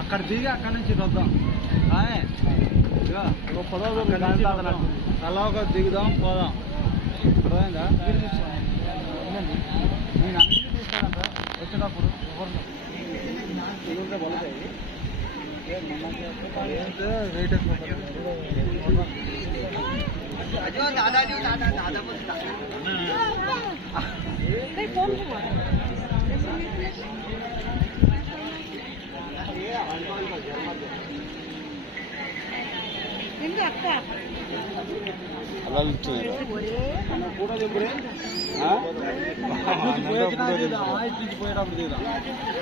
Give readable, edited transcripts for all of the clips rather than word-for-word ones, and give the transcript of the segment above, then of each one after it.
అక్కడ దిగి అక్కడి నుంచి వద్దాం. అలా ఒక దిగుదాం పోదాం. అర్థమైందా? నేను అన్ని తీస్తానంట వచ్చేటప్పుడు ఎవరిలో బలుతాయి వెయిట్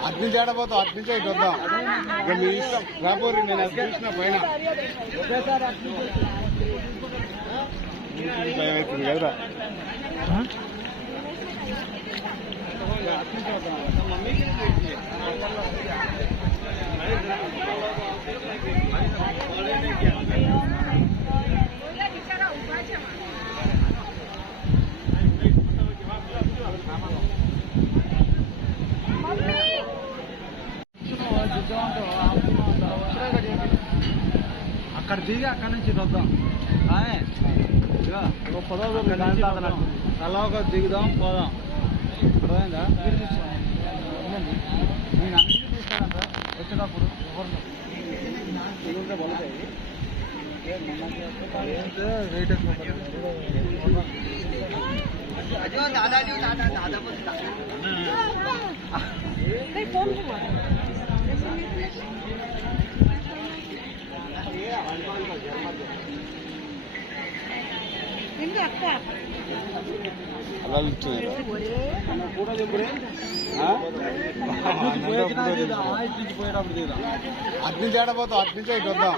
అట్నుంచి ఆడబోతాం, అట్నుంచి ఇటు వద్దాం. ఇక మీ ఇష్టం రాబోరు. నేను అది చూసిన పైన భయం అవుతుంది కదరా. అక్కడ దిగి అక్కడి నుంచి వద్దాం. అలా ఒక దిగుదాం పోదాం. అర్థమైందా? నేను అన్ని తీస్తానంట వచ్చేటప్పుడు ఎవరిలో బలుతాయి వెయిట్ అట్నుంచి ఆడబోతాం, అట్నుంచి ఇటు వద్దాం.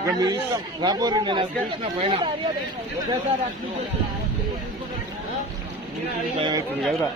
ఇక మీ ఇష్టం రాబోరు. నేను అది చూసిన పైన భయం అవుతుంది కదరా.